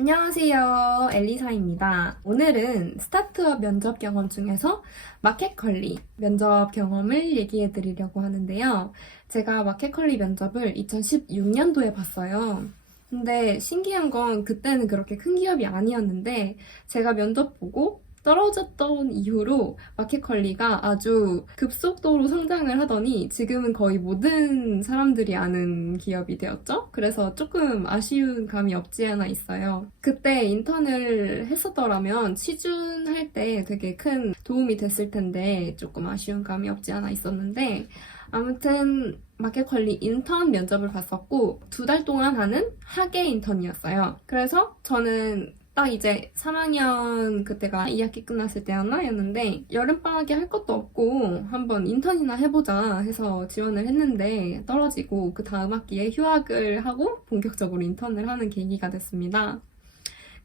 안녕하세요. 엘리사입니다. 오늘은 스타트업 면접 경험 중에서 마켓컬리 면접 경험을 얘기해 드리려고 하는데요. 제가 마켓컬리 면접을 2016년도에 봤어요. 근데 신기한 건 그때는 그렇게 큰 기업이 아니었는데 제가 면접 보고 떨어졌던 이후로 마켓컬리가 아주 급속도로 성장을 하더니 지금은 거의 모든 사람들이 아는 기업이 되었죠? 그래서 조금 아쉬운 감이 없지 않아 있어요. 그때 인턴을 했었더라면 취준할 때 되게 큰 도움이 됐을 텐데 조금 아쉬운 감이 없지 않아 있었는데 아무튼 마켓컬리 인턴 면접을 봤었고 2달 동안 하는 학예 인턴이었어요. 그래서 저는 딱 이제 3학년 그때가 2학기 끝났을 때였나? 였는데 여름방학에 할 것도 없고 한번 인턴이나 해보자 해서 지원을 했는데 떨어지고 그 다음 학기에 휴학을 하고 본격적으로 인턴을 하는 계기가 됐습니다.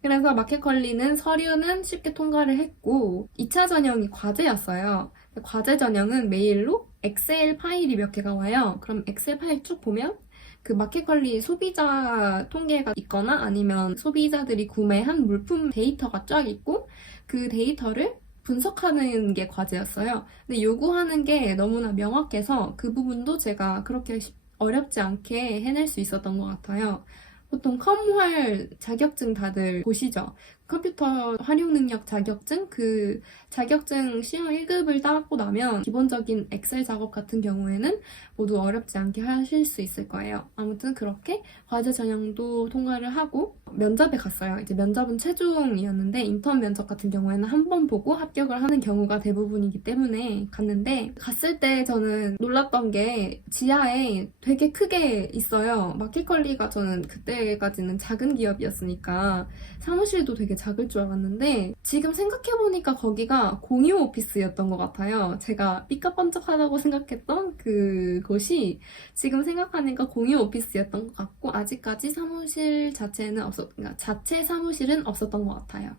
그래서 마켓컬리는 서류는 쉽게 통과를 했고 2차 전형이 과제였어요. 과제 전형은 메일로 엑셀 파일이 몇 개가 와요. 그럼 엑셀 파일 쭉 보면 그 마켓컬리 소비자 통계가 있거나 아니면 소비자들이 구매한 물품 데이터가 쫙 있고 그 데이터를 분석하는 게 과제였어요. 근데 요구하는 게 너무나 명확해서 그 부분도 제가 그렇게 어렵지 않게 해낼 수 있었던 것 같아요. 보통 컴활 자격증 다들 보시죠? 컴퓨터 활용 능력 자격증? 그 자격증 시험 1급을 따고 나면 기본적인 엑셀 작업 같은 경우에는 모두 어렵지 않게 하실 수 있을 거예요. 아무튼 그렇게 과제 전형도 통과를 하고 면접에 갔어요. 이제 면접은 최종이었는데 인턴 면접 같은 경우에는 한 번 보고 합격을 하는 경우가 대부분이기 때문에 갔는데 갔을 때 저는 놀랐던 게 지하에 되게 크게 있어요. 마켓컬리가 저는 그때까지는 작은 기업이었으니까 사무실도 되게 작을 줄 알았는데 지금 생각해보니까 거기가 공유 오피스였던 것 같아요. 제가 삐까뻔쩍하다고 생각했던 그곳이 지금 생각하니까 공유 오피스였던 것 같고 아직까지 사무실 자체는 그러니까 자체 사무실은 없었던 것 같아요.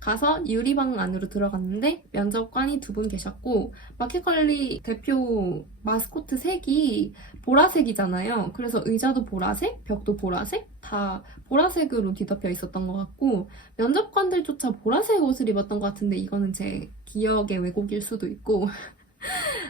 가서 유리방 안으로 들어갔는데 면접관이 2분 계셨고 마켓컬리 대표 마스코트 색이 보라색이잖아요. 그래서 의자도 보라색, 벽도 보라색, 다 보라색으로 뒤덮여 있었던 것 같고 면접관들조차 보라색 옷을 입었던 것 같은데 이거는 제 기억의 왜곡일 수도 있고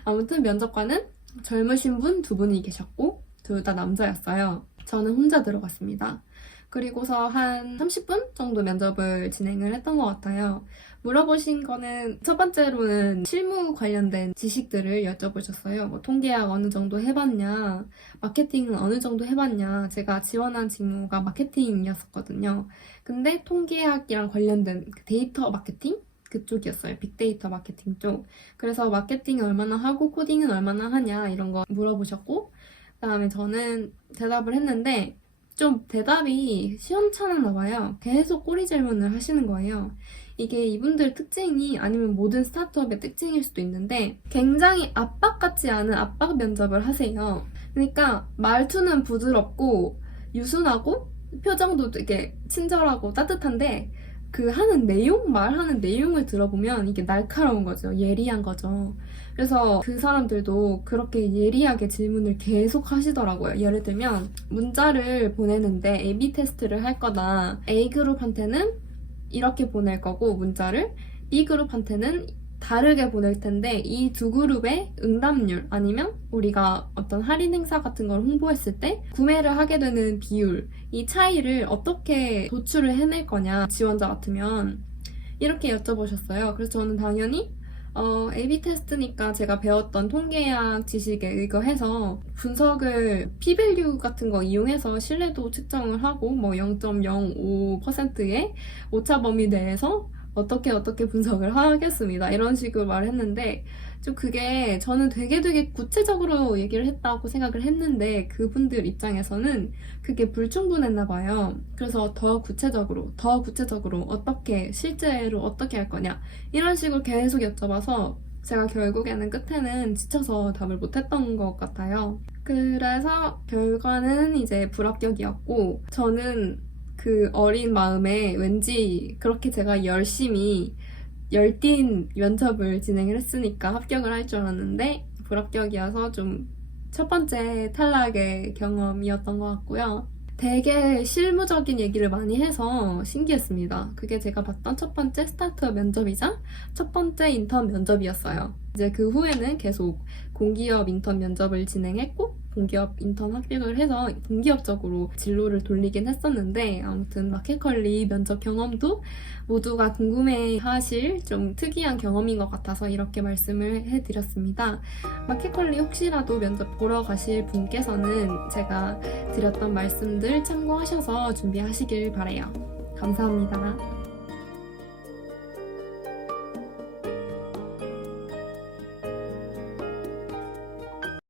아무튼 면접관은 젊으신 분 2분이 계셨고 둘 다 남자였어요. 저는 혼자 들어갔습니다. 그리고서 한 30분 정도 면접을 진행을 했던 것 같아요. 물어보신 거는 첫 번째로는 실무 관련된 지식들을 여쭤보셨어요. 뭐 통계학 어느 정도 해봤냐, 마케팅은 어느 정도 해봤냐. 제가 지원한 직무가 마케팅이었었거든요. 근데 통계학이랑 관련된 데이터 마케팅? 그쪽이었어요. 빅데이터 마케팅 쪽. 그래서 마케팅을 얼마나 하고 코딩은 얼마나 하냐 이런 거 물어보셨고 그다음에 저는 대답을 했는데 좀 대답이 시원찮았나 봐요. 계속 꼬리 질문을 하시는 거예요. 이게 이분들 특징이 아니면 모든 스타트업의 특징일 수도 있는데 굉장히 압박 같지 않은 압박 면접을 하세요. 그러니까 말투는 부드럽고 유순하고 표정도 되게 친절하고 따뜻한데 그 하는 내용, 말하는 내용을 들어보면 이게 날카로운 거죠. 예리한 거죠. 그래서 그 사람들도 그렇게 예리하게 질문을 계속 하시더라고요. 예를 들면 문자를 보내는데 A/B 테스트를 할 거다. A그룹한테는 이렇게 보낼 거고 문자를 B그룹한테는 다르게 보낼 텐데 이 2그룹의 응답률 아니면 우리가 어떤 할인 행사 같은 걸 홍보했을 때 구매를 하게 되는 비율 이 차이를 어떻게 도출을 해낼 거냐 지원자 같으면 이렇게 여쭤보셨어요. 그래서 저는 당연히 A/B 테스트니까 제가 배웠던 통계학 지식에 의거해서 분석을 p-value 같은 거 이용해서 신뢰도 측정을 하고 뭐 0.05%의 오차 범위 내에서 어떻게 분석을 하겠습니다. 이런 식으로 말했는데 좀 그게 저는 되게 구체적으로 얘기를 했다고 생각을 했는데 그분들 입장에서는 그게 불충분했나 봐요. 그래서 더 구체적으로 어떻게 실제로 어떻게 할 거냐 이런 식으로 계속 여쭤봐서 제가 결국에는 끝에는 지쳐서 답을 못했던 것 같아요. 그래서 결과는 이제 불합격이었고 저는 그 어린 마음에 왠지 그렇게 제가 열심히 열띤 면접을 진행을 했으니까 합격을 할 줄 알았는데 불합격이어서 좀 첫 번째 탈락의 경험이었던 것 같고요. 되게 실무적인 얘기를 많이 해서 신기했습니다. 그게 제가 봤던 첫 번째 스타트업 면접이자 첫 번째 인턴 면접이었어요. 이제 그 후에는 계속 공기업 인턴 면접을 진행했고 공기업 인턴 합격을 해서 공기업적으로 진로를 돌리긴 했었는데 아무튼 마켓컬리 면접 경험도 모두가 궁금해하실 좀 특이한 경험인 것 같아서 이렇게 말씀을 해드렸습니다. 마켓컬리 혹시라도 면접 보러 가실 분께서는 제가 드렸던 말씀들 참고하셔서 준비하시길 바래요. 감사합니다.